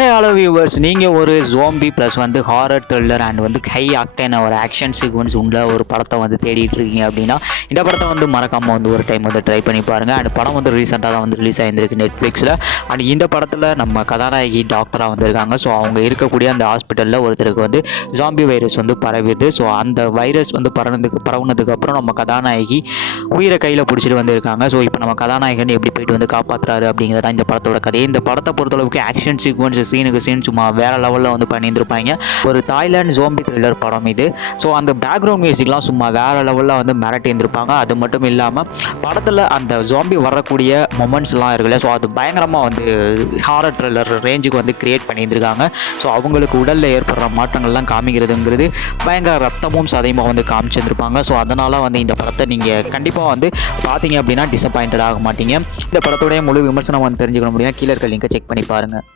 Hello viewers, நீங்கள் ஒரு zombie plus வந்து ஹாரர் த்ரில்லர் அண்ட் வந்து ஹை ஆக்டேன் ஒரு ஆக்ஷன் சீக்வன்ஸ் உள்ள ஒரு படத்தை வந்து தேடிட்டு இருக்கீங்க அப்படின்னா இந்த படத்தை வந்து மறக்காமல் வந்து ஒரு டைம் வந்து ட்ரை பண்ணி பாருங்கள். அண்ட் படம் வந்து ரீசெண்டாக தான் வந்து ரிலீஸ் ஆகிருக்கு நெட்ஃப்ளிக்ஸில். அண்ட் இந்த படத்தில் நம்ம கதாநாயகி டாக்டராக வந்திருக்காங்க. ஸோ அவங்க இருக்கக்கூடிய அந்த ஹாஸ்பிட்டலில் ஒருத்தருக்கு வந்து ஜாம்பி வைரஸ் வந்து பரவிடுது. ஸோ அந்த வைரஸ் வந்து பரவுனதுக்கு அப்புறம் நம்ம கதாநாயகி உயிரை கையில் பிடிச்சிட்டு வந்திருக்காங்க. ஸோ இப்போ நம்ம கதாநாயகன் எப்படி போயிட்டு வந்து காப்பாற்றுறாரு அப்படிங்கிறதா இந்த படத்தோட கதை. இந்த படத்தை பொறுத்தளவுக்கு ஆக்ஷன் சீக்வன்ஸ் சீனுக்கு சீன் சும்மா வேற லெவலில் வந்து பண்ணியிருந்திருப்பாங்க. ஒரு தாய்லாந்து ஜோம்பி த்ரில்லர் படம் இது. ஸோ அந்த பேக்ரவுண்ட் மியூசிக்லாம் சும்மா வேற லெவலில் வந்து மிரட்டி இருந்திருப்பாங்க. அது மட்டும் இல்லாமல் படத்தில் அந்த ஜோம்பி வரக்கூடிய மொமெண்ட்ஸ்லாம் இருக்குல்ல, ஸோ அது பயங்கரமாக வந்து ஹாரர் த்ரில்லர் ரேஞ்சுக்கு வந்து கிரியேட் பண்ணியிருந்திருக்காங்க. ஸோ அவங்களுக்கு உடலில் ஏற்படுற மாற்றங்கள்லாம் காமிக்கிறதுங்கிறது பயங்கர ரத்தமும் சதையுமா வந்து காமிச்சிருந்திருப்பாங்க. ஸோ அதனால் வந்து இந்த படத்தை நீங்கள் கண்டிப்பாக வந்து பார்த்தீங்க அப்படின்னா டிசப்பாயிண்டட் ஆக மாட்டீங்க. இந்த படத்துடைய முழு விமர்சனம் வந்து தெரிஞ்சுக்க முடியும். கீழே இருக்க லிங்கை செக் பண்ணி பாருங்கள்.